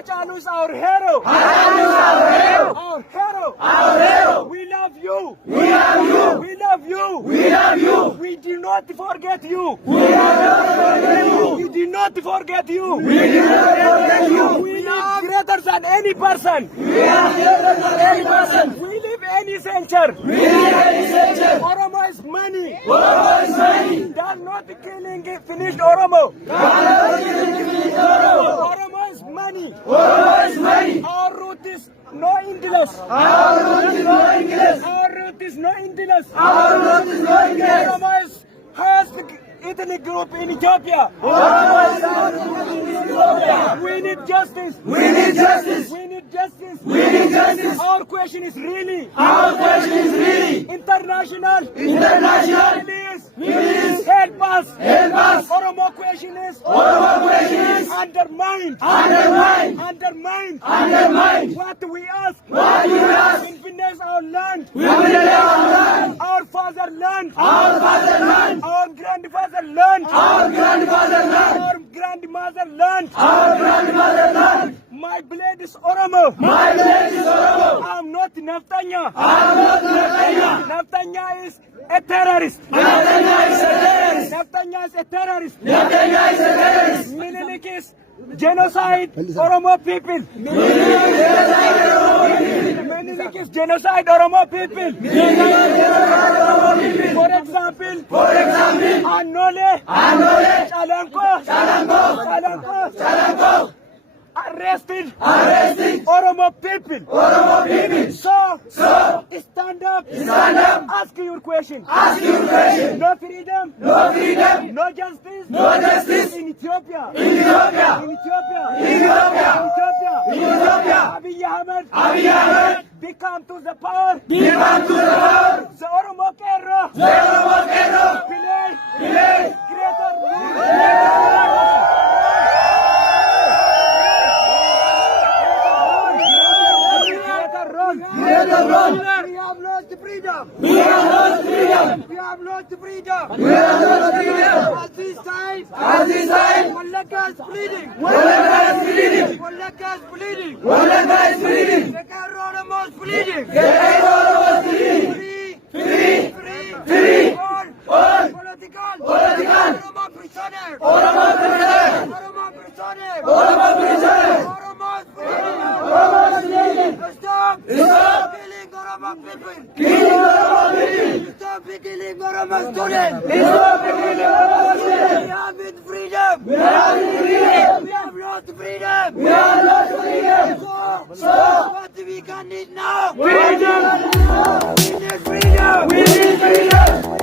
Hachalu is our hero. Hachalu is our hero. Our hero. Our hero. We love you. We love you. We love you. We love you. We do not forget you. We do not forget you. We do not forget you. We do not forget you. We live greater than any person. We are greater than any person. We live any center. We live any center. Oromo is money. Oromo is money. They are not killing finished Oromo. Oromo is money. Oromo is money. Our root is no English. Our root is no English. Our root is no English. Our root is no English. Oromo is highest ethnic group in Ethiopia. Oromo is in Ethiopia. We need justice. We need justice. We need justice. We need justice. Our question is really Our question is really international. international. Please help us. Help us. Oromo question is Oromo question is undermined. undermined. Undermined. Undermined. What we ask. What we ask. Independence our land. We will learn Our fatherland. our fatherland. Our grandfatherland. Our grandfatherland. Our grandmotherland. Our grandmotherland. My blood is Oromo. My village is Oromo. I'm not Naftanya. I'm not Naftanya. Naftanya is a terrorist. Naftanya is a terrorist. Naftanya is a terrorist. Naftanya is a terrorist. Minilik is genocide Oromo people. Minilik is genocide Oromo people. For example, Anole, Chalanko, arrested Oromo people. So, stand up, ask your question. No freedom, no justice, in Ethiopia. Abiy Ahmed, become to the power. The Oromo Kero, play greater role. We have lost freedom. We have lost freedom. At this time, Wallaka is bleeding. Wallaka is bleeding. The Oromo is bleeding. Free. All political. Oromo prisoner. Oromo is bleeding. Stop killing Oromo people. Stop killing Oromo students. We have freedom. We have lost freedom. So what we can need now? Freedom. We need freedom.